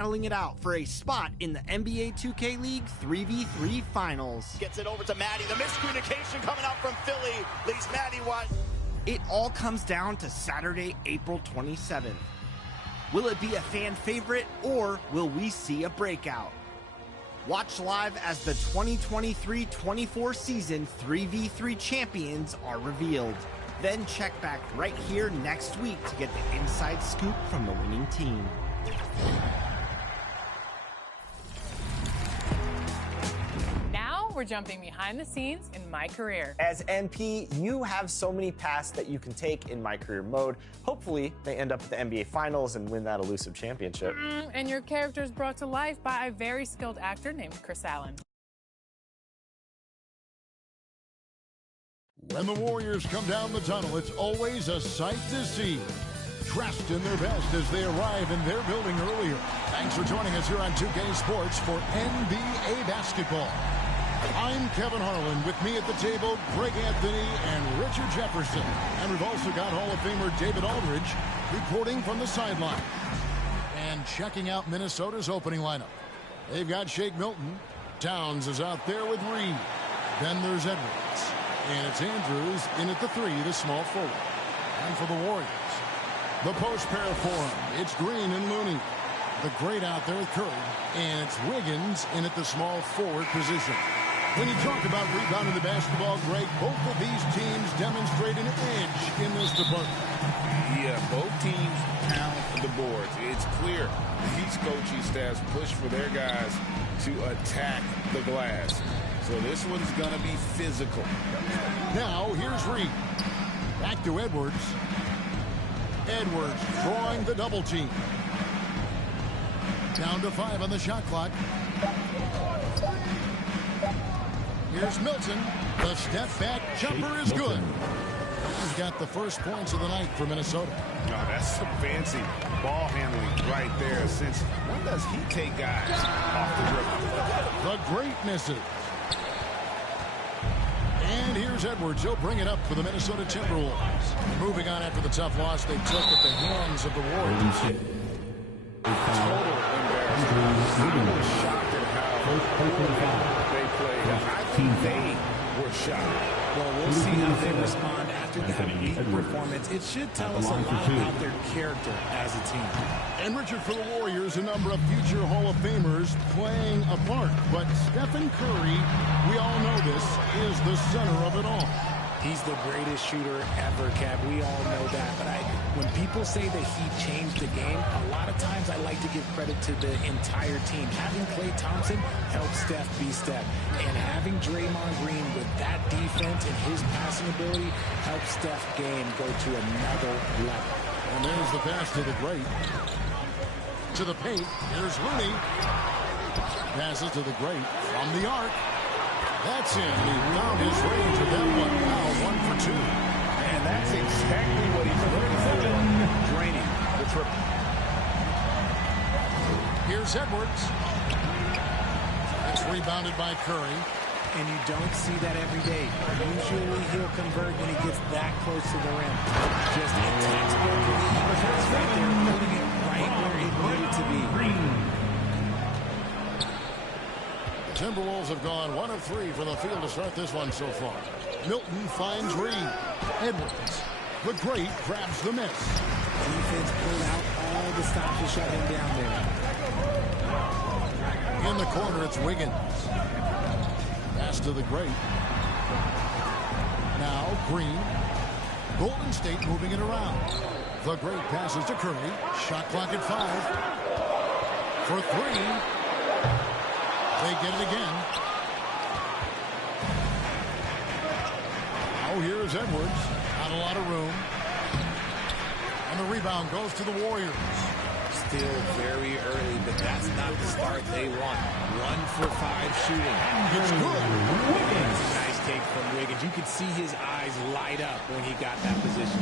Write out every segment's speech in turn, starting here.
battling it out for a spot in the NBA 2K League 3v3 Finals. Gets it over to Maddie. The miscommunication coming out from Philly leaves Maddie wide. It all comes down to Saturday, April 27th. Will it be a fan favorite, or will we see a breakout? Watch live as the 2023-24 season 3v3 champions are revealed. Then check back right here next week to get the inside scoop from the winning team. Now we're jumping behind the scenes in My Career. As MP, you have so many paths that you can take in My Career mode. Hopefully, they end up at the NBA Finals and win that elusive championship. And your character is brought to life by a very skilled actor named Chris Allen. When the Warriors come down the tunnel, it's always a sight to see. Dressed in their best as they arrive in their building earlier. Thanks for joining us here on 2K Sports for NBA Basketball. I'm Kevin Harlan. With me at the table, Greg Anthony and Richard Jefferson. And we've also got Hall of Famer David Aldridge reporting from the sideline. And checking out Minnesota's opening lineup. They've got Shake Milton. Towns is out there with Reed. Then there's Edwards. And it's Andrews in at the 3, the small forward. And for the Warriors, the post pair for him. It's Green and Looney. The great out there with Curry. And it's Wiggins in at the small forward position. When you talk about rebounding the basketball, Greg, both of these teams demonstrate an edge in this department. Yeah, both teams pound the boards. It's clear each coaching staffs push for their guys to attack the glass. So this one's going to be physical. Now, here's Reed. Back to Edwards. Edwards drawing the double team. Down to 5 on the shot clock. Here's Milton. The step back jumper is good. He's got the first points of the night for Minnesota. Oh, that's some fancy ball handling right there. Since when does he take guys off the dribble? The great misses. And here's Edwards. He'll bring it up for the Minnesota Timberwolves. Moving on after the tough loss they took at the hands of the Warriors. Total embarrassment. I was shocked at how they played. I think they were shocked. Well, we'll see how they respond after that weak performance. It should tell us a lot about their character as a team. And Richard, for the Warriors, a number of future Hall of Famers playing a part. But Stephen Curry, we all know this, is the center of it all. He's the greatest shooter ever, Kev. We all know that. But when people say that he changed the game, a lot of times I like to give credit to the entire team. Having Klay Thompson helps Steph be Steph. And having Draymond Green with that defense and his passing ability helps Steph's game go to another level. And there's the pass to the great. To the paint. Here's Looney. Passes to the great from the arc. That's in. He found his range with that one. Now 1 for 2. And that's exactly what he's looking for. Draining the triple. Here's Edwards. It's rebounded by Curry. And you don't see that every day. Usually he'll convert when he gets that close to the rim. Just a textbook pass right there, putting it right where it needed to be. Timberwolves have gone 1 of 3 from the field to start this one so far. Milton finds Reed. Edwards, the great, grabs the miss. Defense pulled out all the stops to shut him down there. In the corner, it's Wiggins. Pass to the great. Now Green. Golden State moving it around. The great passes to Curry. Shot clock at 5. For 3. They get it again. Now here's Edwards. Not a lot of room. And the rebound goes to the Warriors. Still very early, but that's not the start they want. 1 for 5 shooting. It's good. Wiggins. Nice take from Wiggins. You could see his eyes light up when he got that position.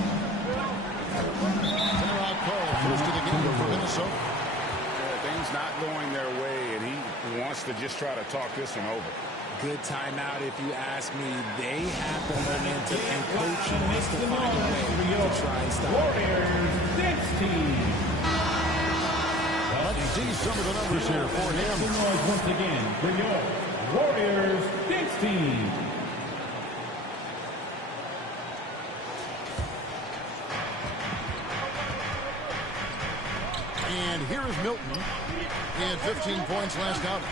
Timeout call. First to the game for Minnesota. Things not going their way, and he wants to just try to talk this one over. Good timeout, if you ask me. They have the momentum, and coach wants to find a way to try and stop Warriors 16. Well, let's see some of the numbers here for him. Once again, the York Warriors Knicks team. And here is Milton. He had 15 points last outing.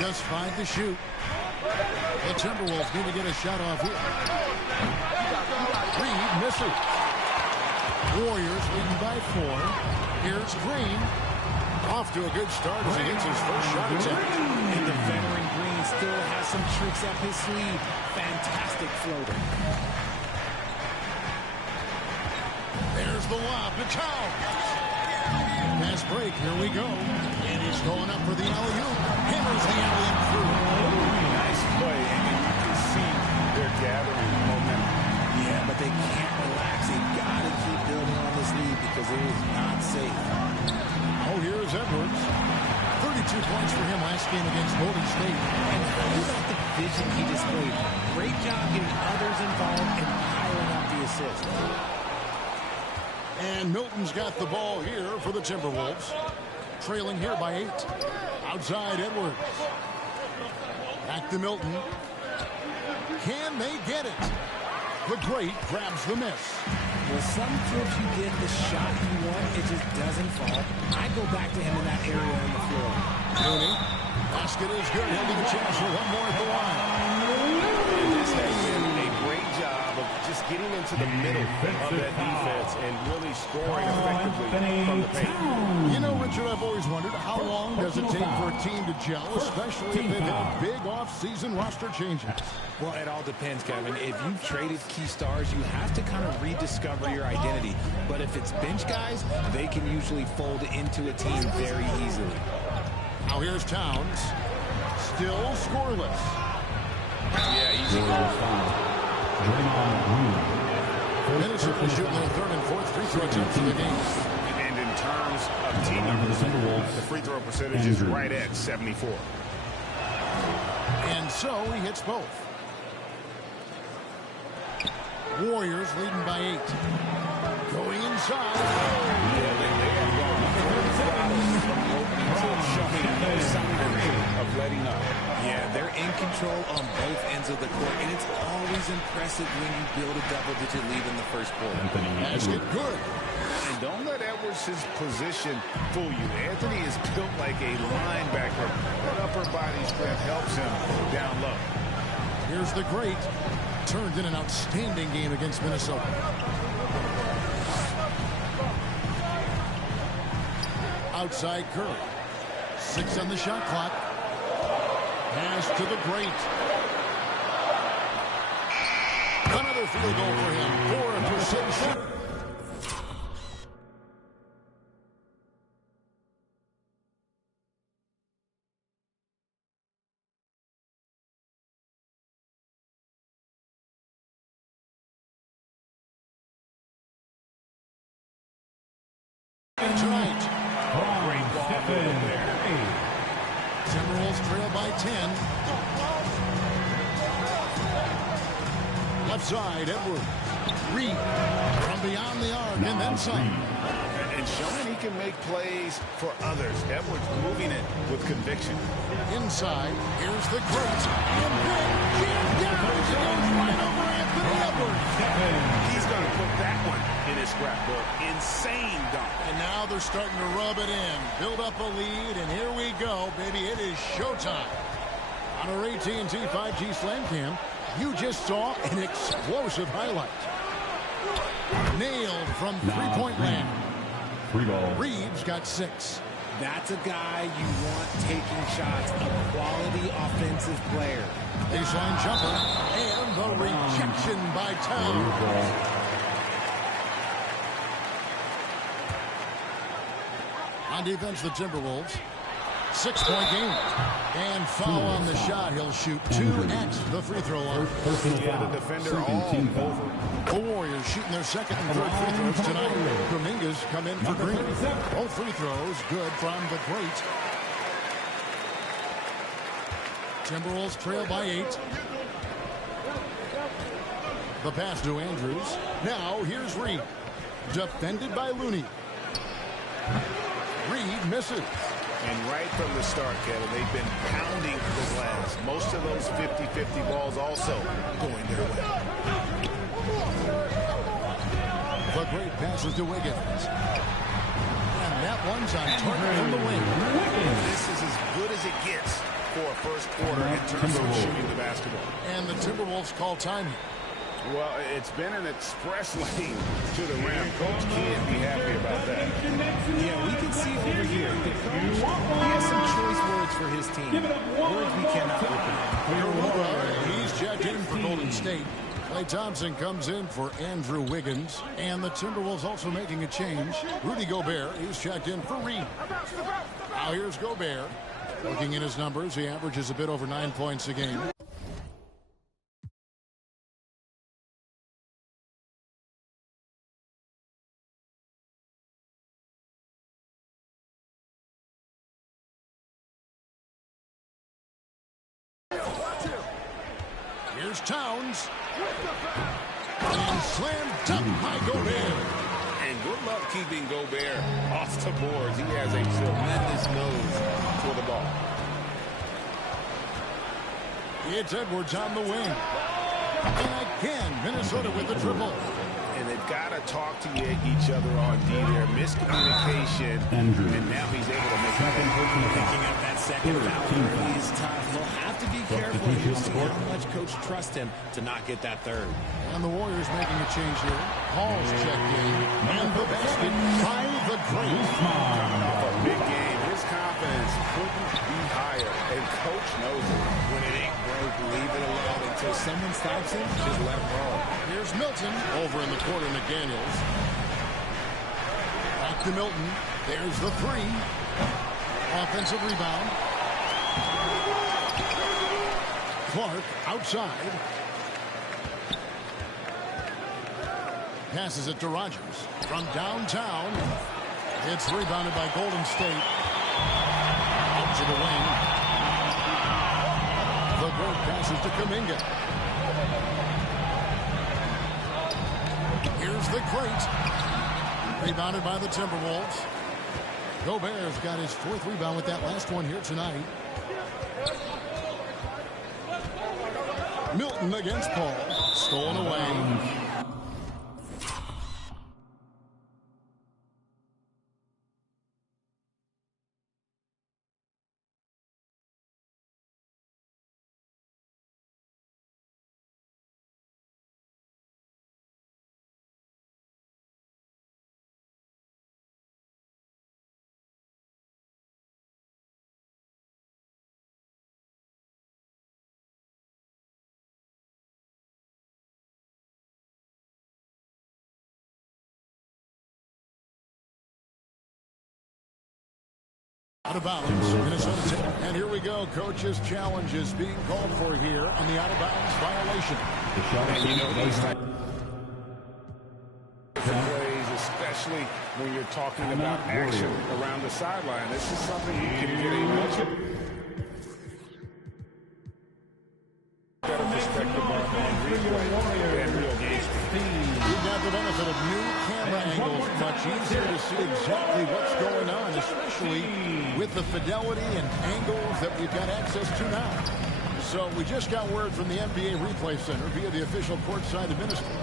Just 5 to shoot. The Timberwolves need to get a shot off here. Reed misses. Warriors leading by 4. Here's Green. Off to a good start as he hits his first shot attempt. And the veteran Green still has some tricks up his sleeve. Fantastic floater. There's the lob to Towns. Pass break, here we go. And he's going up for the alley-oop. Hammers the alley-oop through. Nice play, and you can see they're gathering momentum. Yeah, but they can't relax. They've got to keep building on this lead because it is not safe. Oh, here's Edwards. 32 points for him last game against Golden State. And how about the vision he displayed? Great job getting others involved and piling up the assist. And Milton's got the ball here for the Timberwolves. Trailing here by 8. Outside Edwards. Back to Milton. Can they get it? The great grabs the miss. Well, some trips you get the shot you want, it just doesn't fall. I go back to him in that area on the floor. Mooney. Basket is good. He'll get a chance for one more at the line. This has been a great job of just getting into the middle of that defense and really scoring effectively from the paint. You know, Richard, I've always wondered, how long does it take for a team to gel, especially if they've had big off-season roster changes? Well, it all depends, Kevin. If you've traded key stars, you have to kind of rediscover your identity. But if it's bench guys, they can usually fold into a team very easily. Now here's Towns. Still scoreless. Yeah, easy goal. Minnesota shooting their 3rd and 4th free throw attempts of the game. And in terms of team numbers, the free throw percentage is right at 74. And so he hits both. Warriors leading by 8. Going inside. Yeah, they have gone showing no sign of letting up. Yeah, they're in control on both ends of the court, and it's always impressive when you build a double-digit lead in the first quarter. Basket good. And don't let Edwards' position fool you. Anthony is built like a linebacker. That upper body strength helps him down low. Here's the great. Turned in an outstanding game against Minnesota. Outside Curry. 6 on the shot clock. Pass to the great. Another field goal for him. 4% shot. Tonight. Great ball there. Timberwolves trail by 10. Left side, Edwards. Reed from beyond the arc and then some. And showing he can make plays for others. Edwards moving it with conviction. Inside, here's the great. And then jammed down. He goes right over Anthony Edwards. He's going to put that one in his scrapbook. Insane dunk. And now they're starting to rub it in. Build up a lead, and here we go, baby. It is showtime. On our AT&T 5G Slam Cam, you just saw an explosive highlight. Nailed from three-point land. Reeves got 6. That's a guy you want taking shots, a quality offensive player. Baseline jumper, and the rejection by Towns. On defense, the Timberwolves. 6-point game. And foul on the shot. He'll shoot 2 at the free throw line. Yeah, the defender all over. The Warriors shooting their 2nd and 3rd free throws tonight. Dominguez come in for Green. Both free throws good from the great. Timberwolves trail by 8. The pass to Andrews. Now here's Reed. Defended by Looney. Reed misses. And right from the start, Kevin, they've been pounding the glass. Most of those 50-50 balls also going their way. The great passes to Wiggins. And that one's on target from the wing. This is as good as it gets for a first quarter in terms of shooting the basketball. And the Timberwolves call time. Well, it's been an express lane to the rim. Coach can't be happy about that. Yeah, we can see over here. The coach, he has some choice words for his team. Words we cannot repeat. He's checked in for Golden State. Klay Thompson comes in for Andrew Wiggins. And the Timberwolves also making a change. Rudy Gobert, he's checked in for Reed. Now here's Gobert. Looking at his numbers, he averages a bit over 9 points a game. Here's Towns. And slammed dunk by Gobert. And good luck keeping Gobert off the boards. He has a tremendous nose for the ball. It's Edwards on the wing. And again, Minnesota with the triple. And they've got to talk to each other on D there. Miscommunication. And now he's able to make it. Picking up that second foul is tough. He'll have to be careful. You'll see how much coach trusts him to not get that third. And the Warriors making a change here. Hall's checked in. And the basket by the great. Coming off a big game. His confidence couldn't be higher. And coach knows it. When it ain't broke, leave it alone until someone stops him. Just let him roll. Here's Milton over in the corner. McDaniels. Back to Milton. There's the three. Offensive rebound. Clark outside. Passes it to Rogers. From downtown. It's rebounded by Golden State. Out to the wing. The great passes to Kuminga. Here's the crate. Rebounded by the Timberwolves. Gobert's got his fourth rebound with that last one here tonight. Milton against Paul. Stolen away. Out of bounds, Minnesota. And here we go. Coach's challenge is being called for here on the out of bounds violation. And you know these type of plays, especially when you're talking about action around the sideline. This is something you can get a much better perspective on replay and real game speed. We've got the benefit of new camera angles. Much easier to see exactly what's going on, especially with the fidelity and angles that we've got access to now. So we just got word from the NBA Replay Center via the official courtside administrator.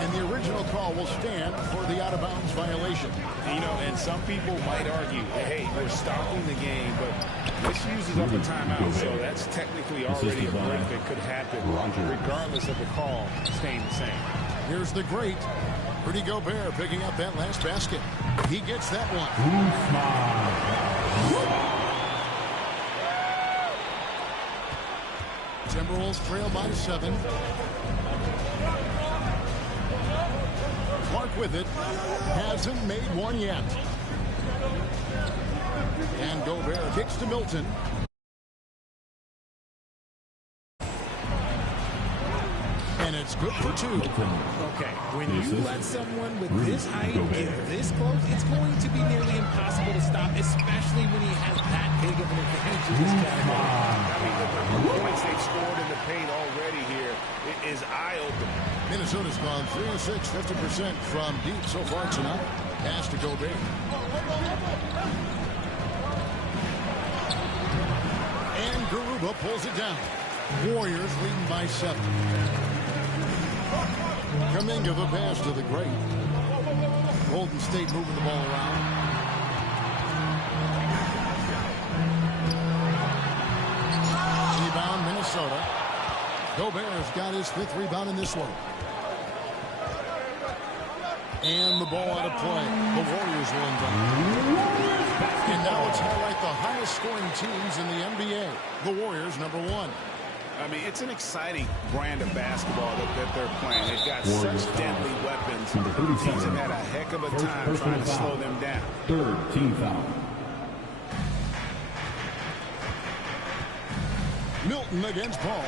And the original call will stand for the out-of-bounds violation. You know, and some people might argue, hey, we're stopping the game, but this uses up a timeout, so that's technically already a break that could happen, regardless of the call staying the same. Here's the great Rudy Gobert picking up that last basket. He gets that one. Timberwolves trail by 7. Clark with it. Hasn't made one yet. And Gobert kicks to Milton. And it's good for 2. Okay, when you let someone with this height get this close, it's going to be nearly impossible to stop, especially when he has that big of an advantage in this category. I mean, the points they've scored in the paint already here is eye-opening. Minnesota's gone 3 of 6, 50% from deep so far tonight. Pass to Gobert. And Garuba pulls it down. Warriors leading by 7. Kuminga the pass to the great. Golden State moving the ball around. Rebound Minnesota. Gobert's got his 5th rebound in this one. And the ball out of play. The Warriors will inbound. And now let's highlight the highest scoring teams in the NBA. The Warriors, number 1. I mean, it's an exciting brand of basketball that they're playing. They've got such deadly weapons. Teams have had a heck of a time trying to slow them down. 3rd team foul. Milton against Paul.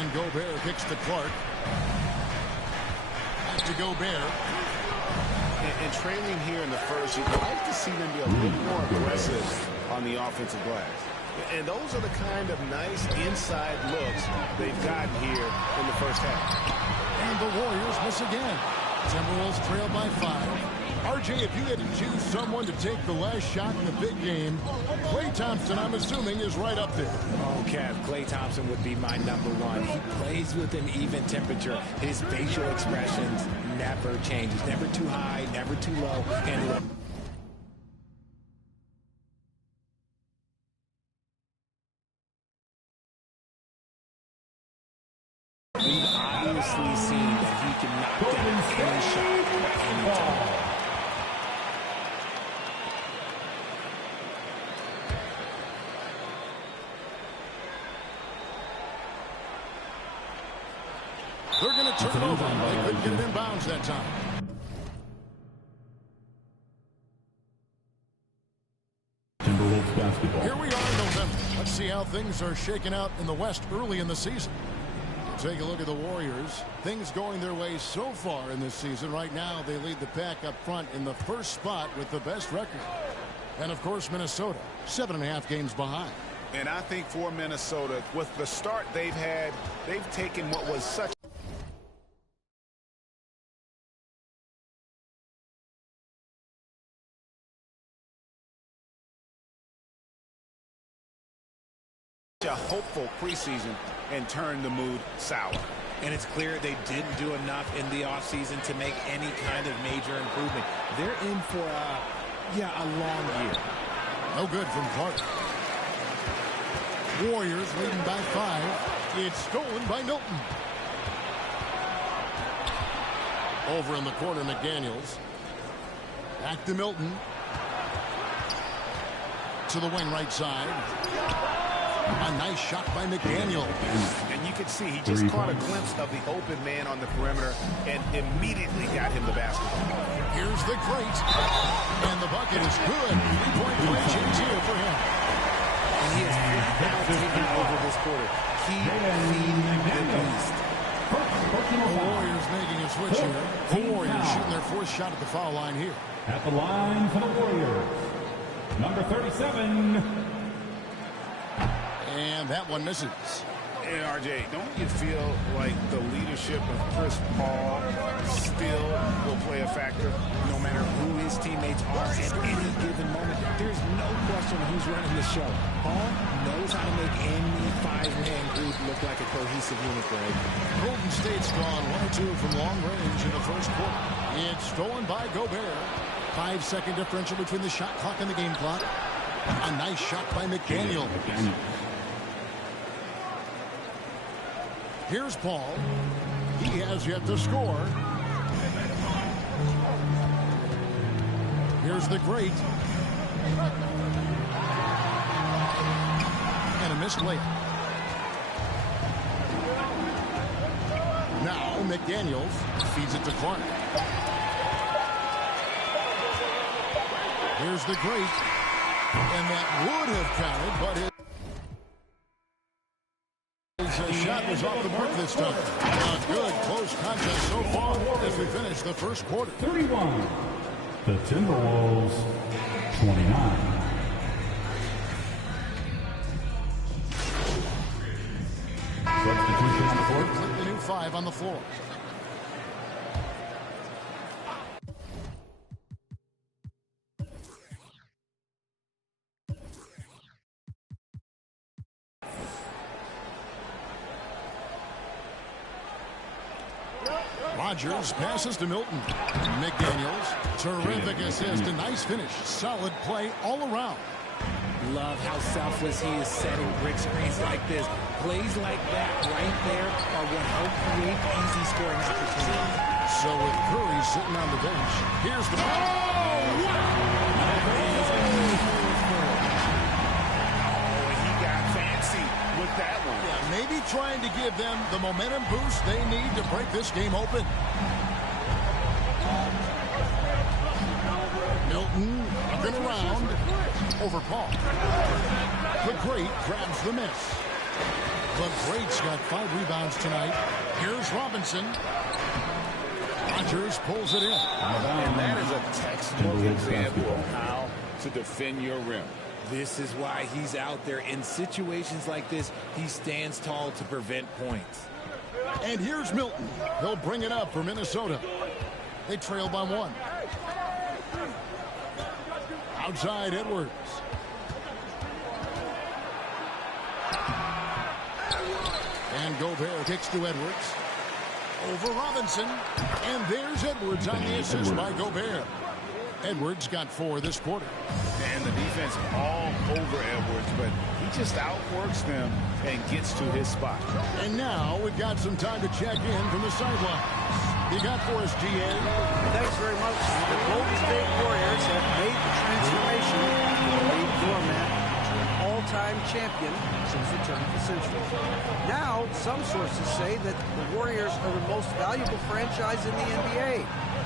And Gobert kicks to Clark. Back to Gobert. And trailing here in the first, you'd like to see them be a little more aggressive on the offensive glass. And those are the kind of nice inside looks they've gotten here in the first half. And the Warriors miss again. Timberwolves trail by 5. RJ, if you had to choose someone to take the last shot in the big game, Klay Thompson, I'm assuming, is right up there. Oh, Kev, Klay Thompson would be my number 1. He plays with an even temperature. His facial expressions never change. He's never too high, never too low. And we've obviously seen that he can knock down any shot anytime. They're going to turn it over. They couldn't get it in bounds that time. Timberwolves basketball. Here we are in November. Let's see how things are shaking out in the West early in the season. Take a look at the Warriors. Things going their way so far in this season. Right now, they lead the pack up front in the first spot with the best record. And, of course, Minnesota, 7.5 games behind. And I think for Minnesota, with the start they've had, they've taken what was such a hopeful preseason and turn the mood sour. And it's clear they didn't do enough in the offseason to make any kind of major improvement. They're in for a long year. No good from Clark. Warriors leading by 5. It's stolen by Milton. Over in the corner, McDaniels. Back to Milton. To the wing right side. A nice shot by McDaniel. And you can see he just caught a glimpse of the open man on the perimeter and immediately got him the basketball. Here's the great. And the bucket is good. 3-point play change here for him. And he has flat out taken over this quarter. Keep feeding the beast. The Warriors making a switch here. The Warriors shooting their 4th shot at the foul line here. At the line for the Warriors, number 37. And that one misses. Hey, RJ, don't you feel like the leadership of Chris Paul still will play a factor? No matter who his teammates are at any given moment, there's no question who's running the show. Paul knows how to make any 5-man group look like a cohesive unit, Greg. Golden State's gone 1 or 2 from long range in the first quarter. It's stolen by Gobert. 5-second differential between the shot clock and the game clock. A nice shot by McDaniel. Here's Paul. He has yet to score. Here's the great. And a missed layup. Now McDaniels feeds it to Clark. Here's the great. And that would have counted, but his shot was off the mark this time. A good close contest so far as we finish the first quarter. 31. The Timberwolves, 29. Substitution 5 on the floor. Rodgers passes to Milton. McDaniels, terrific assist, a nice finish. Solid play all around. Love how selfless he is setting brick screens like this. Plays like that right there are what help create easy scoring opportunities. So with Curry sitting on the bench, here's the ball. Oh, he got fancy with that one. Yeah, maybe trying to give them the momentum boost they need to break this game open. Milton looking around over Paul. The Great grabs the miss. The Great's got 5 rebounds tonight. Here's Robinson. Rodgers pulls it in. And that is a textbook example of how to defend your rim. This is why he's out there. In situations like this, he stands tall to prevent points. And here's Milton. He'll bring it up for Minnesota. They trail by 1. Outside Edwards. And Gobert kicks to Edwards. Over Robinson. And there's Edwards on the assist by Gobert. Edwards got 4 this quarter. And the defense all over Edwards, but he just outworks them and gets to his spot. And now we've got some time to check in from the sidelines. You got for us, GA. Thanks very much. The Golden State Warriors have made the transformation from a league doormat to an all-time champion since the turn of the century. Now, some sources say that the Warriors are the most valuable franchise in the NBA.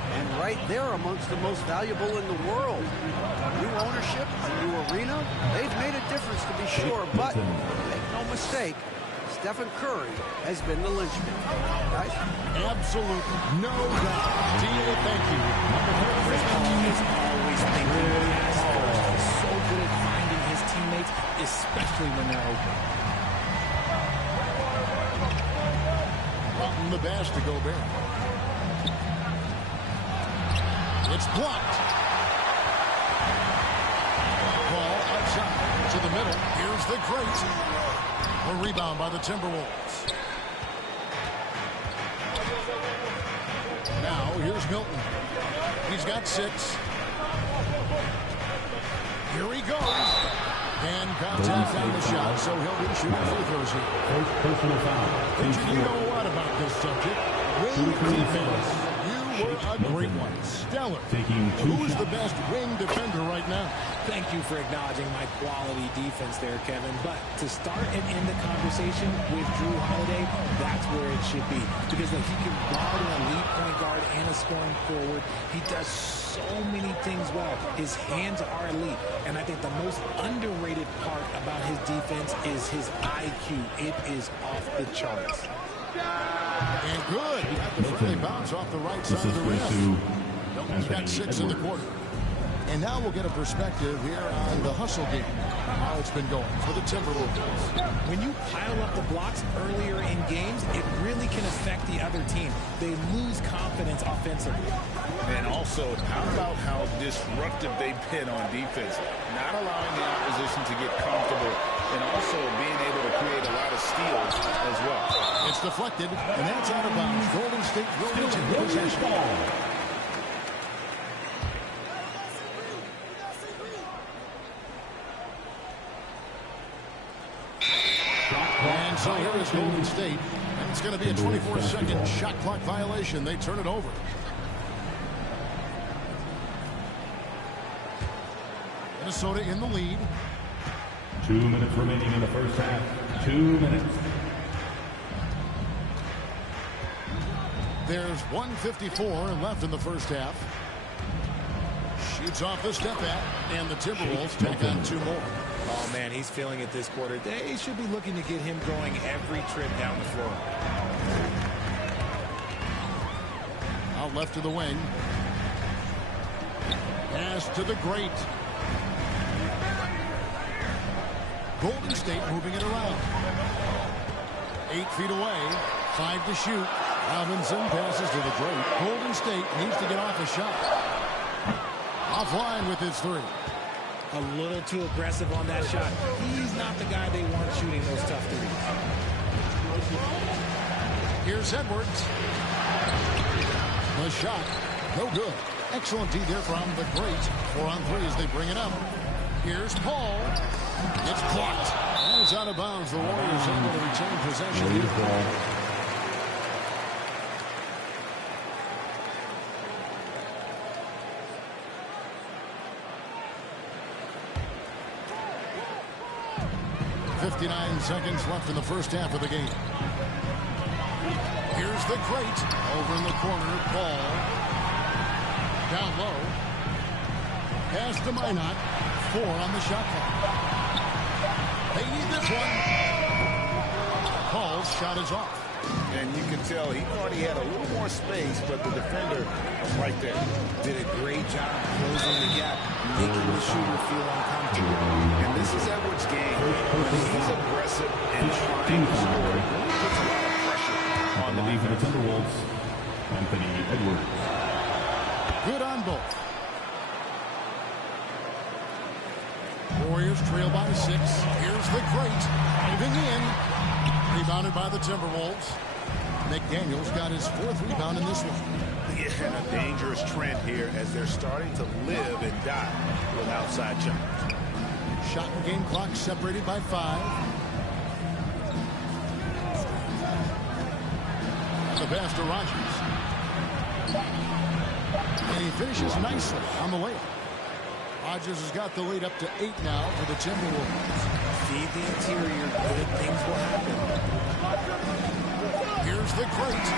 And right there amongst the most valuable in the world. New ownership, a new arena, they've made a difference to be sure, but make no mistake, Stephen Curry has been the linchpin. Guys? Absolutely. No doubt. DA, thank you. Chris Paul is always thinking pass first. He's so good at finding his teammates, especially when they're open. From the pass to Gobert. It's blocked. Ball outside to the middle. Here's the Great. A rebound by the Timberwolves. Now here's Milton. He's got 6. Here he goes. And contact on the shot, so he'll be shooting free throws here. First personal foul. Richard, you know a lot about this subject. Wing defense. You were a great one. Stellar. Who's the best wing defender right now? Thank you for acknowledging my quality defense there, Kevin. But to start and end the conversation with Drew Holiday, that's where it should be. Because he can guard an elite point guard and a scoring forward. He does so many things well. His hands are elite. And I think the most underrated part about his defense is his IQ. It is off the charts. And good. He got the friendly bounce off the right side of the rim. Milton's got 6 in the quarter. And now we'll get a perspective here on the hustle game, how it's been going for the Timberwolves. When you pile up the blocks earlier in games, it really can affect the other team. They lose confidence offensively. And also, how about how disruptive they've been on defense? Not allowing the opposition to get comfortable and also being able to create a lot of steals as well. It's deflected, and that's out of bounds. Golden State will retain possession. And so here is Golden State, and it's going to be a 24-second shot clock violation. They turn it over. Minnesota in the lead. 2 minutes remaining in the first half. 2 minutes. There's 1:54 left in the first half. Shoots off the step back, and the Timberwolves tack on 2 more. Oh, man, he's feeling it this quarter. They should be looking to get him going every trip down the floor. Out left to the wing. Pass to the Great. Golden State moving it around. 8 feet away. 5 to shoot. Robinson passes to the Great. Golden State needs to get off a shot. Offline with his 3. A little too aggressive on that shot. He's not the guy they want shooting those tough threes. Here's Edwards. The shot, no good. Excellent D there from the Great. 4 on 3 as they bring it up. Here's Paul. It's blocked. And it's out of bounds. The Warriors able to retain possession here. .59 seconds left in the first half of the game. Here's the Great. Over in the corner, Paul. Down low. Pass to Minot. 4 on the shot clock. They need this one. Paul's shot is off. And you can tell he thought he had a little more space, but the defender was right there. Did a great job closing the gap, making the shooter feel uncomfortable. And this is Edwards' game. When he's aggressive and trying to score, it really puts a lot of pressure on the For the Timberwolves, Anthony Edwards. Good on both. Warriors trail by 6. Here's the Great. Diving in. Rebounded by the Timberwolves. McDaniels got his 4th rebound in this one. Yeah, a dangerous trend here as they're starting to live and die with outside jumpers. Shot and game clock separated by 5. The pass to Rogers. And he finishes nicely on the layup. Rogers has got the lead up to 8 now for the Timberwolves. Feed the interior, good things will happen. Here's the Great.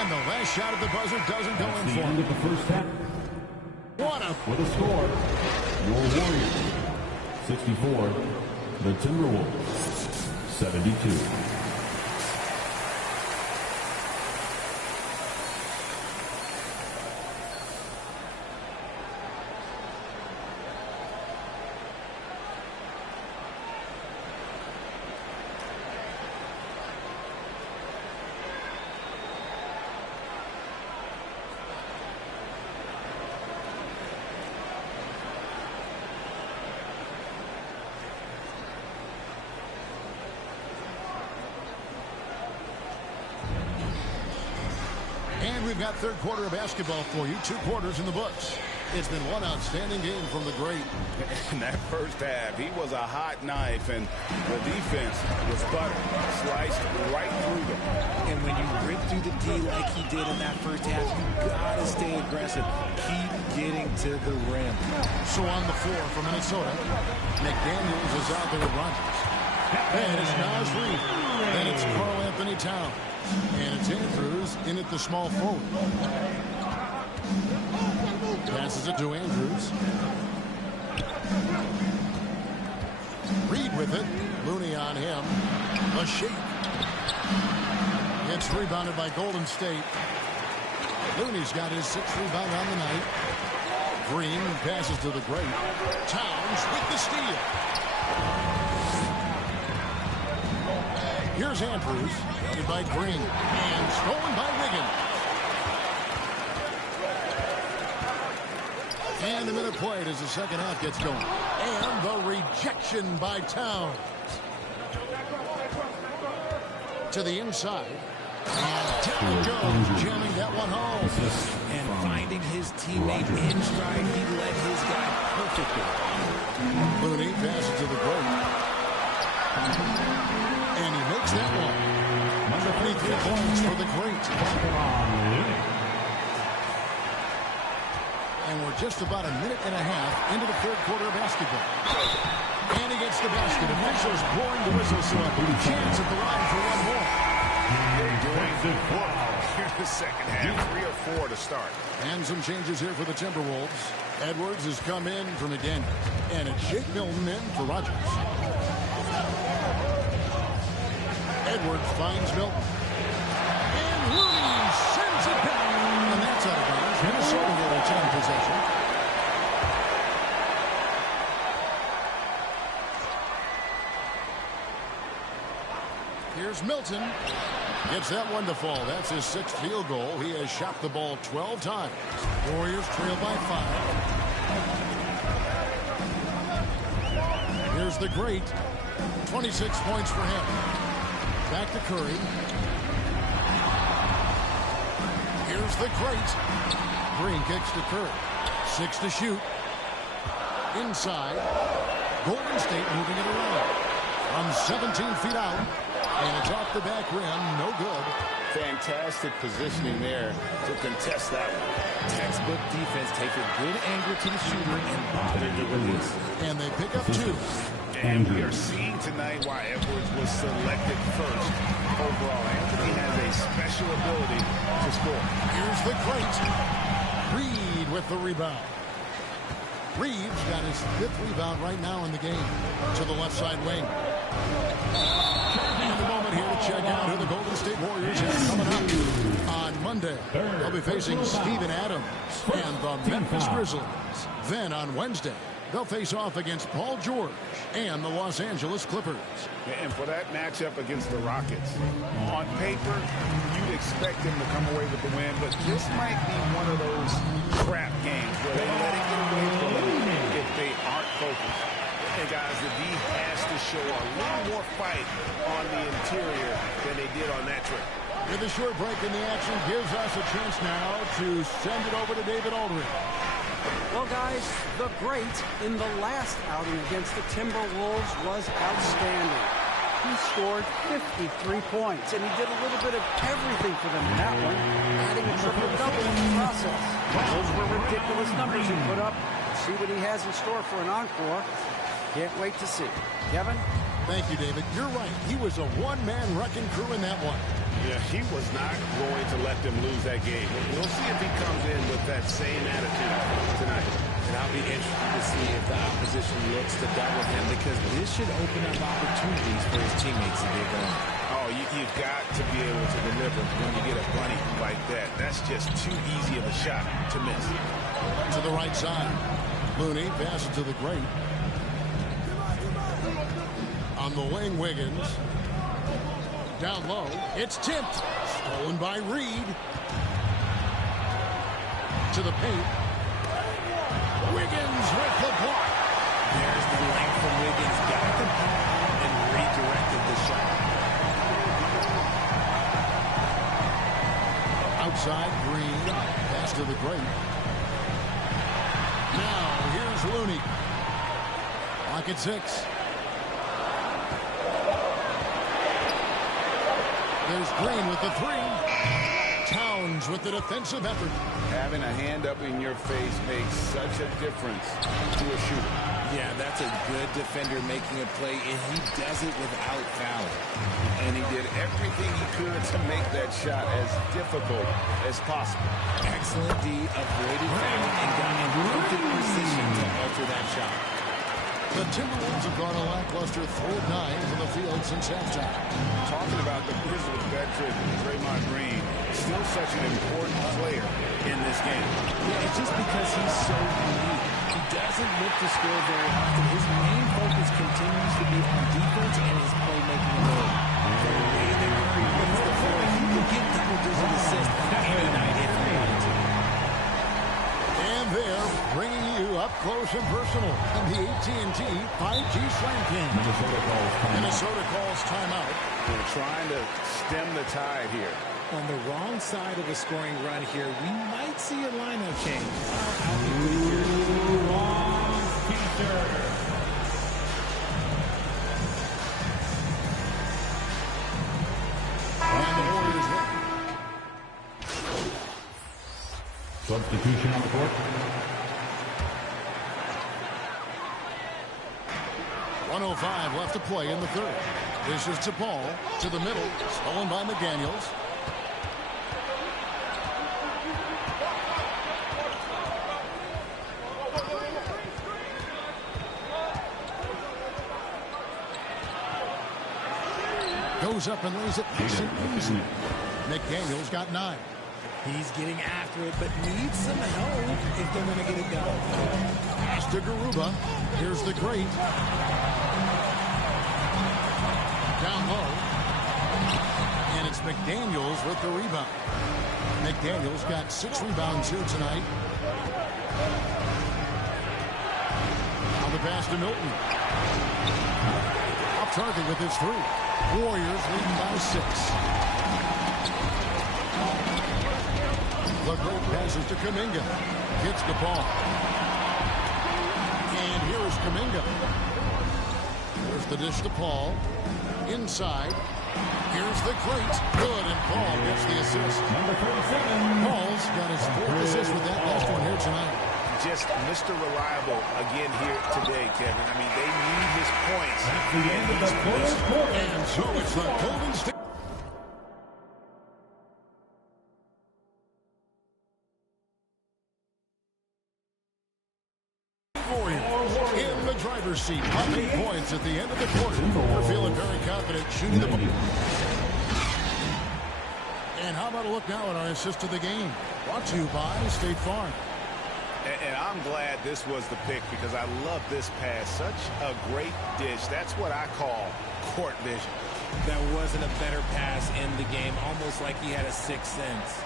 And the last shot at the buzzer doesn't go in for End him. of the first half. What a... With a score, your Warriors 64, the Timberwolves 72. And we've got third quarter of basketball for you. 2 quarters in the books. It's been one outstanding game from the Great. In that first half, he was a hot knife, and the defense was butter, sliced right through them. And when you rip through the D like he did in that first half, you gotta stay aggressive. Keep getting to the rim. So on the floor for Minnesota, McDaniels is out there with Rogers. And it's Naz Reid. Then it's Karl Anthony Towns. And it's Andrews in at the small forward. Passes it to Andrews. Reid with it. Looney on him. A shake. It's rebounded by Golden State. Looney's got his 6th rebound on the night. Green passes to the Great. Towns with the steal. Here's Andrews. Guarded by Green. And stolen by Wiggins. And a minute played as the second half gets going. And the rejection by Towns. To the inside. And down goes, jamming that one home. And finding his teammate in stride, he led his guy perfectly. Looney passes to the Great. And he makes that one. 23 points for the Great. And we're just about a minute and a half into the third quarter of basketball. And he gets the basket. Officials blowing the whistle, so a chance at the line for one more. Here's the second half, 3 or 4 to start. And some changes here for the Timberwolves. Edwards has come in for McDaniels. And it's Jake Milton in for Rogers. Edwards finds Milton. And Looney sends it back. And that's out of bounds. Minnesota will retain possession. Here's Here's Milton. Gets that one to fall. That's his 6th field goal. He has shot the ball 12 times. Warriors trail by 5. Here's the great. 26 points for him. Back to Curry. Here's the great. Green kicks to Curry. 6 to shoot. Inside. Golden State moving it around. From 17 feet out. And it's off the back rim. No good. Fantastic positioning there to contest that one. Textbook defense. Take a good angle to the shooter and bother the release. And they pick up 2. And we are seeing tonight why Edwards was selected first overall. Anthony has a special ability to score. Here's the great. Reed with the rebound. Reeves got his 5th rebound right now in the game. To the left side wing. And the moment here to check out who the Golden State Warriors have coming up on Monday. They'll be facing Steven Adams and the Memphis Grizzlies. Then on Wednesday, they'll face off against Paul George and the Los Angeles Clippers. And for that matchup against the Rockets, on paper, you'd expect them to come away with the win, but this might be one of those crap games where they let it get away from them if they aren't focused. And guys, the D has to show a little more fight on the interior than they did on that trip. With a short break in the action gives us a chance now to send it over to David Aldridge. Well, guys, the great in the last outing against the Timberwolves was outstanding. He scored 53 points, and he did a little bit of everything for them in that one, adding a triple-double in the process. Those were ridiculous numbers he put up. See what he has in store for an encore. Can't wait to see. Kevin? Thank you, David. You're right. He was a one-man wrecking crew in that one. Yeah, he was not going to let them lose that game. We'll see if he comes in with that same attitude tonight. And I'll be interested to see if the opposition looks to double him, because this should open up opportunities for his teammates to get going. Oh, you've got to be able to deliver when you get a bunny like that. That's just too easy of a shot to miss. To the right side. Looney passes to the great. On the wing, Wiggins. Down low. It's tipped. Stolen by Reed. To the paint. Wiggins with the block. There's the length from Wiggins. Got the ball and redirected the shot. Outside, Green. Pass to the great. Now, here's Looney. Clock at 6. There's Green with the 3. Towns with the defensive effort. Having a hand up in your face makes such a difference to a shooter. Yeah, that's a good defender making a play, and he does it without fouling. And he did everything he could to make that shot as difficult as possible. Excellent D, avoided fouling, and got in perfect position to alter that shot. The Timberwolves have gone a lackluster 4-9 from the field since halftime. Talking about the Grizzlies veteran, Draymond Green, still such an important player in this game. Yeah, it's just because he's so unique. He doesn't look to score very often. His main focus continues to be on defense and his playmaking ability. The way they he runs the floor, he can get double-digit assists any night if he wanted to. And they're bringing you up close and personal on the AT&T 5G Slam King. Minnesota calls timeout. They're trying to stem the tide here. On the wrong side of a scoring run here, we might see a lineup change. I'll be pretty curious. Wrong feature. And the Warriors win. Substitution on the court. 1:05 left to play in the third. This is to Paul, to the middle, stolen by McDaniels. Goes up and lays it nice and easy. McDaniels got 9. He's getting after it, but needs some help if they're going to get it done. Pass to Garuba. Here's the great. Down low. it's McDaniels with the rebound. McDaniels got 6 rebounds here tonight. Now the pass to Milton. Off target with his 3. Warriors leading by 6. The great passes to Kuminga. Gets the ball. And here is Kuminga. There's the dish to Paul. Inside. Here's the great. Good, and Paul gets the assist. Number 37. Paul's got his 4th assist with that last one here tonight. Just Mr. Reliable again here today, Kevin. I mean, they need his points. That's the end of the fourth quarter. And so it's the Golden State Warriors in the driver's seat. Up 8 points at the end of the quarter. They're feeling very confident shooting the ball. And how about a look now at our assist of the game? Brought to you by State Farm. And I'm glad this was the pick because I love this pass. Such a great dish. That's what I call court vision. That wasn't a better pass in the game, almost like he had a sixth sense.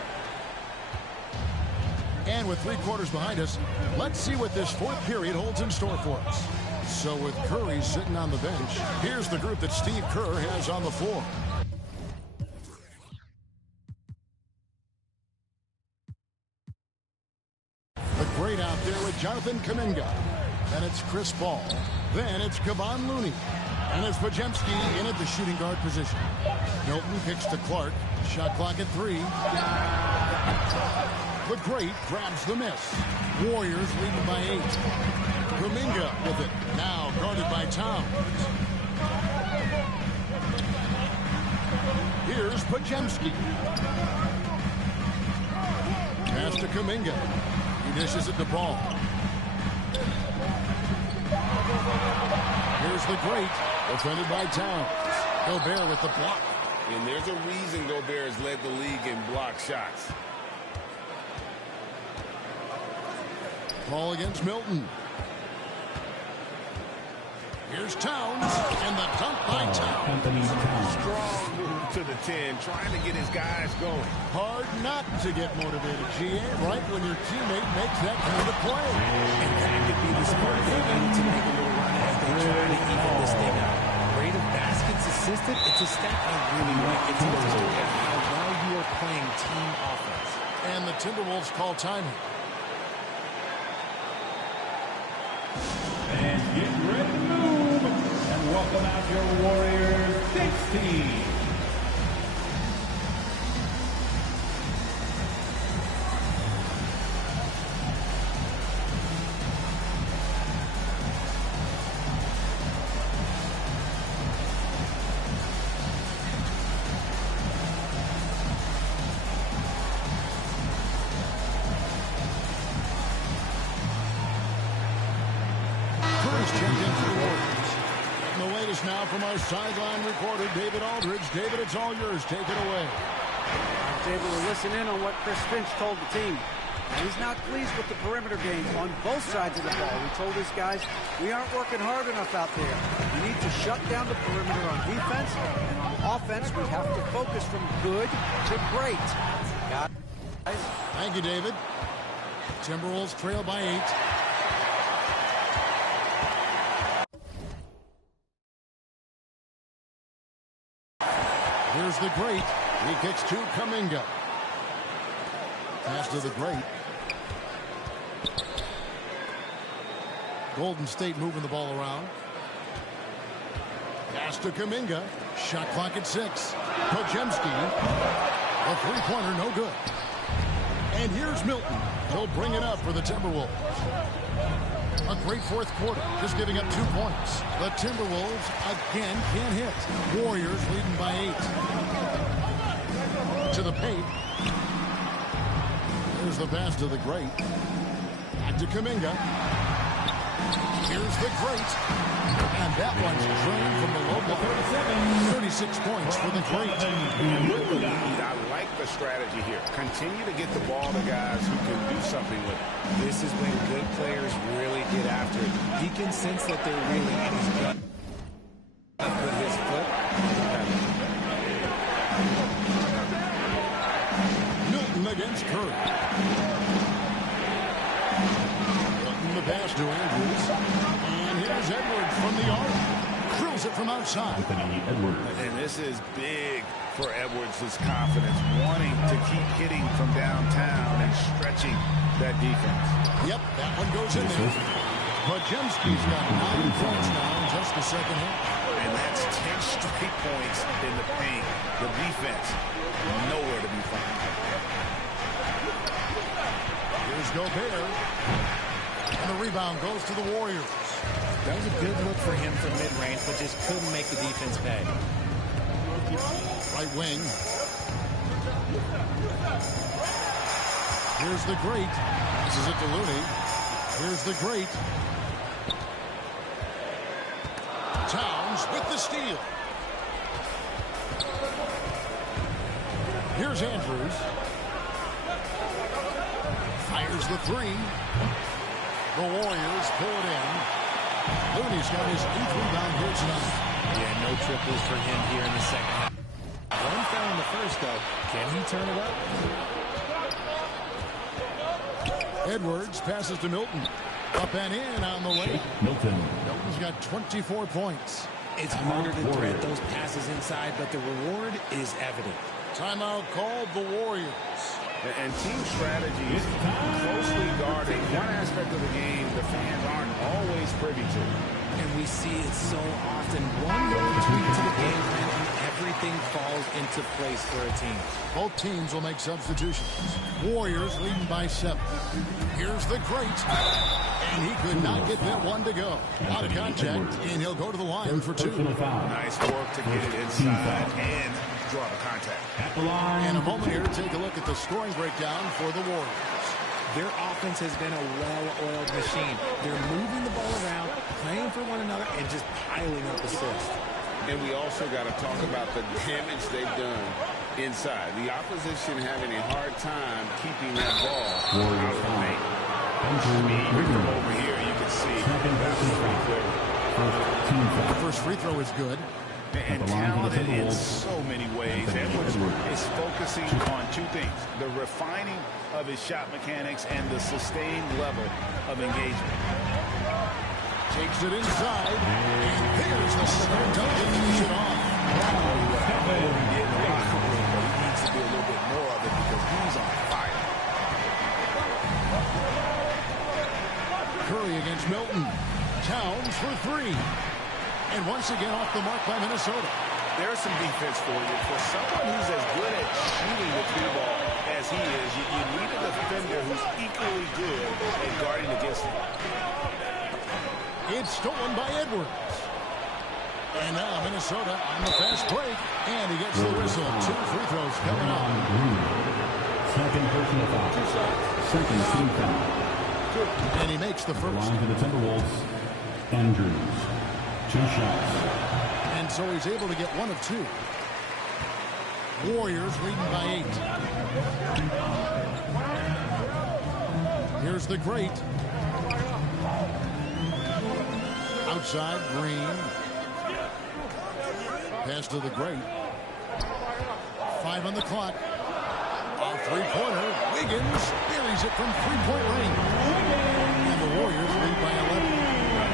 And with 3 quarters behind us, let's see what this 4th period holds in store for us. So with Curry sitting on the bench, here's the group that Steve Kerr has on the floor. The great out there with Jonathan Kuminga. Then it's Chris Paul. Then it's Kevon Looney. And it's Podziemski in at the shooting guard position. Milton kicks to Clark. Shot clock at 3. The great grabs the miss. Warriors leading by 8. Kuminga with it. Now guarded by Towns. Here's Podziemski. Pass to Kuminga. He dishes it to Paul. Here's the great. Defended by Towns. Gobert with the block. And there's a reason Gobert has led the league in block shots. Paul against Milton. Here's Towns, and the dunk by Towns. Strong move to the 10, trying to get his guys going. Hard not to get motivated, GA, right when your teammate makes that kind of play. And that could be the spark they need to make a little run as they try to even this thing out. Rate of baskets assisted, it's a stat I really like. It's a look at how well you are playing team offense. And the Timberwolves call timing. And get ready to move. And welcome out your Warriors 16. Now from our sideline reporter, David Aldridge. David, it's all yours. Take it away. I was able to listen in on what Chris Finch told the team. And he's not pleased with the perimeter game on both sides of the ball. We told his guys, we aren't working hard enough out there. We need to shut down the perimeter on defense, and on offense, we have to focus from good to great. Guys. Thank you, David. Timberwolves trail by 8. Here's the great. He kicks to Kuminga. Pass to the great. Golden State moving the ball around. Pass to Kuminga. Shot clock at 6. Podziemski. A three-pointer, no good. And here's Milton. He'll bring it up for the Timberwolves. A great 4th quarter, just giving up 2 points. The Timberwolves again can't hit. Warriors leading by 8. To the paint. There's the pass to the great. Back to Kuminga. Here's the great. And that one's drained from the low block. 36 points for the great. I like the strategy here. Continue to get the ball to guys who can do something with it. This is when good players really get after it. He can sense that they're really in his gut. Put his foot. against Curry. Milton the pass to Andrews. And here's Edwards from the arc. Drills it from outside. And this is big for Edwards' confidence, wanting to keep hitting from downtown and stretching that defense. Yep, that one goes in there. Podziemski's got 9 points now in just the second half. And that's 10 straight points in the paint. The defense, nowhere to be found. Here's Gobert. And the rebound goes to the Warriors. That was a good look for him from mid-range, but just couldn't make the defense pay. Right wing. Here's the great. This is it to Looney. Here's the great. Towns with the steal. Here's Andrews. Fires the three. The Warriors pull it in. Looney's got his 8th rebound here tonight. Yeah, no triples for him here in the second half. One fell in the first, though. Can he turn it up? Edwards passes to Milton. Up and in on the way. Milton's got 24 points. It's harder to thread those passes inside, but the reward is evident. Timeout called the Warriors. And team strategy is closely guarded. One aspect of the game the fans aren't always privy to. And we see it so often. One little tweak to the game plan and everything falls into place for a team. Both teams will make substitutions. Warriors leading by 7. Here's the great. And he could not get that one to go. Out of contact, and he'll go to the line for 2. Nice work to get it inside and draw the contact. And a moment here to take a look at the scoring breakdown for the Warriors. Their offense has been a well-oiled machine. They're moving the ball around, playing for one another, and just piling up assists. And we also got to talk about the damage they've done inside. The opposition having a hard time keeping that ball out of the paint. From over here, you can see that was pretty clear. The first free throw is good. And talented in so many ways. Edwards is focusing on 2 things: the refining of his shot mechanics and the sustained level of engagement. Takes it inside. And there's the slam dunk to finish it off. He needs to do a little bit more of it because he's on fire. Curry against Milton. Towns for 3. And once again off the mark by Minnesota. There's some defense for you. For someone who's as good at shooting the 3-ball as he is, you need a defender who's equally good at guarding against him. It's stolen by Edwards. And now Minnesota on the fast break. And he gets the whistle. 2 free throws coming up. Second personal foul. Second team foul. And he makes the first. Line for the Timberwolves. Andrews. 2 shots. And so he's able to get 1 of 2. Warriors leading by 8. Here's the great. Outside, Green. Pass to the great. 5 on the clock. A 3-pointer. Wiggins buries it from 3-point range. And the Warriors lead by 11.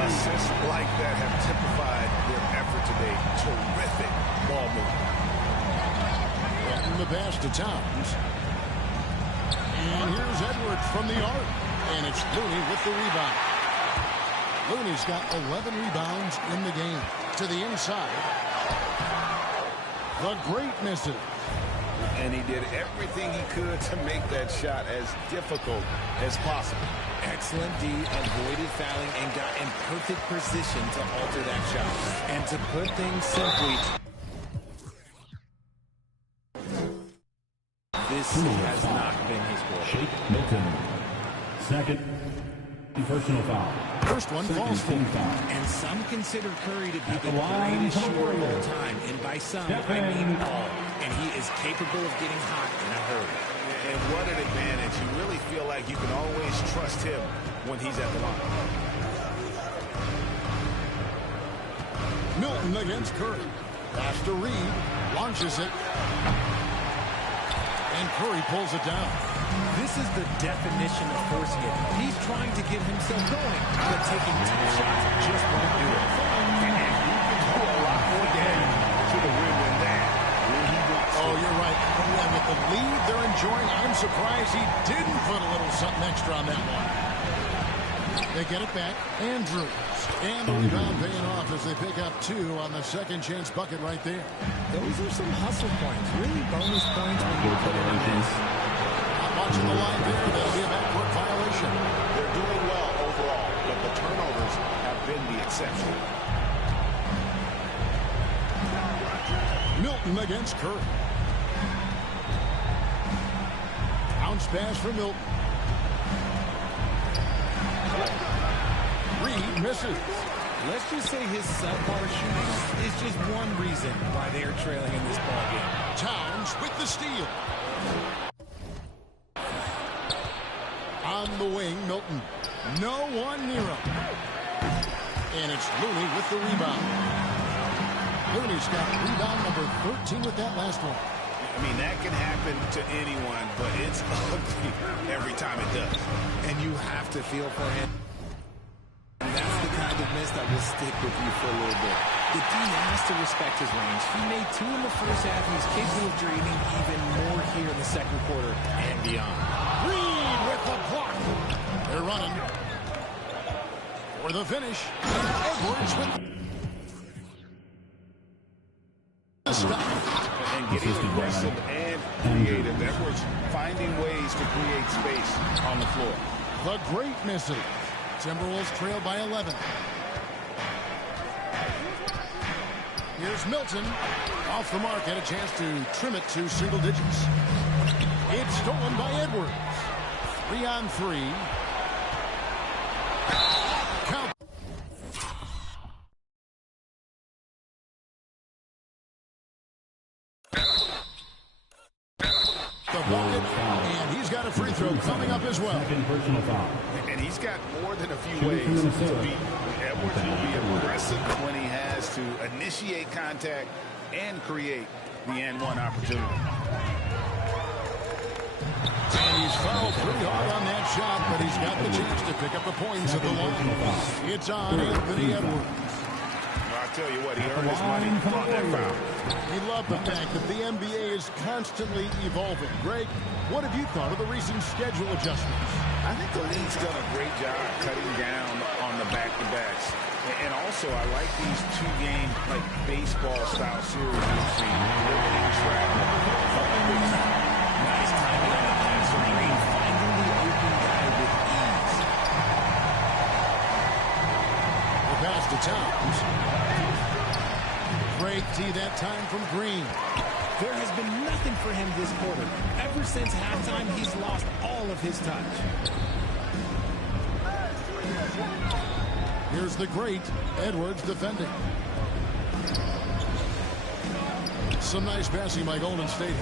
Assists like that have typified their effort today. Terrific ball movement. And the pass to Towns. And here's Edwards from the arc. And it's Looney with the rebound. Looney's got 11 rebounds in the game. To the inside. The great misses. And he did everything he could to make that shot as difficult as possible. Excellent D, avoided fouling, and got in perfect position to alter that shot. And to put things simply, this has not been his goal. Shake Milton. Second personal foul. First one falls for him. And some consider Curry to be the greatest shooter of all time. And by some, I mean all. And he is capable of getting hot in a hurry. And what an advantage. You really feel like you can always trust him when he's at the line. Milton against Curry. Pass to Reed. Launches it. And Curry pulls it down. This is the definition of forcing it. He's trying to get himself going, but taking tough shots just won't do it. And you can do a lot more damage to the rim than that when he wants to. Oh, you're right. Yeah, with the lead they're enjoying, I'm surprised he didn't put a little something extra on that one. They get it back. Andrews. And the rebound paying off as they pick up 2 on the second chance bucket right there. Those are some hustle points, really bonus points when you put it on this. Not watching the line there. That'll be a backcourt violation. They're doing well overall, but the turnovers have been the exception. Milton against Curry. Bounce pass for Milton. Reed misses. Let's just say his subpar shooting is just one reason why they are trailing in this ballgame. Towns with the steal. On the wing, Milton. No one near him. And it's Looney with the rebound. Looney's got rebound number 13 with that last one. I mean, that can happen to anyone, but it's ugly every time it does. And you have to feel for him. That's the kind of miss that will stick with you for a little bit. The D has to respect his range. He made 2 in the first half, and he's capable of draining even more here in the second quarter and beyond. Reed with the block. They're running for the finish. And Edwards with the stop. And getting aggressive and creative. Edwards finding ways to create space on the floor. The great misses. Timberwolves trail by 11. Here's Milton. Off the mark, had a chance to trim it to single digits. It's stolen by Edwards. 3 on 3. Count. The bucket, and he's got a free throw coming up as well. And he's got more than a few ways to beat. Edwards will be aggressive when he has to initiate contact and create the and-one opportunity. And he's fouled pretty hard on that shot, but he's got the chance to pick up the points at the line. It's on Anthony Edwards. I'll tell you what, he earned his money on that foul. We love the fact that the NBA is constantly evolving. Greg, what have you thought of the recent schedule adjustments? I think the league's done a great job cutting down on the back-to-backs. And also, I like these 2-game, like, baseball-style series we've seen. Limiting travel. Nice timing on the pass from Green, finding the open guy with ease. The pass to Towns. Great D that time from Green. There has been nothing for him this quarter. Ever since halftime, he's lost all of his touch. Here's the great Edwards defending. Some nice passing by Golden State.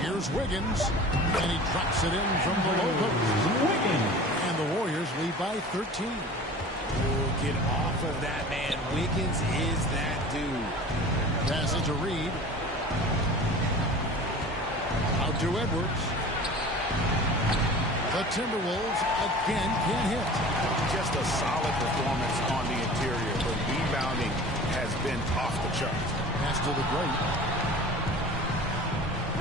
Here's Wiggins, and he drops it in from the low post. And the Warriors lead by 13. Oh, get off of that, man. Wiggins is that dude. Passes to Reed. Out to Edwards. The Timberwolves again can't hit. Just a solid performance on the interior. The rebounding has been off the charts. Pass to the great.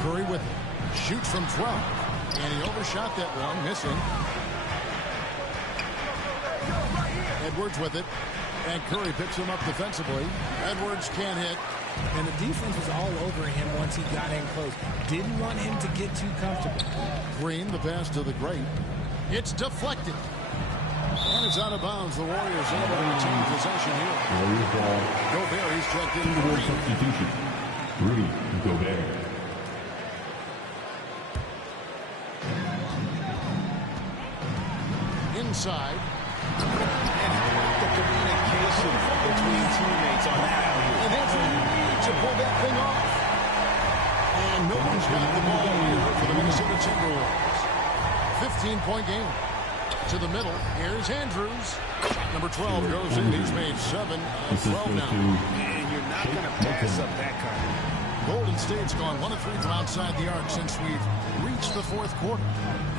Curry with it. Shoots from 12. And he overshot that one, missing. Edwards with it. And Curry picks him up defensively. Edwards can't hit. And the defense was all over him once he got in close. Didn't want him to get too comfortable. Green, the pass to the great. It's deflected. And it's out of bounds. The Warriors able to retain possession here. Gobert, he's checked in for substitution. Rudy Gobert. Inside. And how about the communication between teammates on that alley-oop? And that's what you need to pull that thing off. And Milton's got the ball here for the Minnesota Timberwolves. 15-point game. To the middle. Here's Andrews. Number 12 goes in. He's made 7 of 12 now. And you're not going to pass up that kind. Golden State's gone 1 of 3 from outside the arc since we've reached the fourth quarter.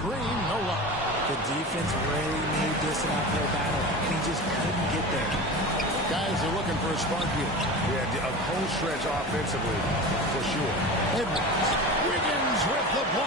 Green, no luck. The defense really made this an uphill battle, and he just couldn't get there. Guys are looking for a spark here. Yeah, a cold stretch offensively, for sure. Edwards. Wiggins with the block.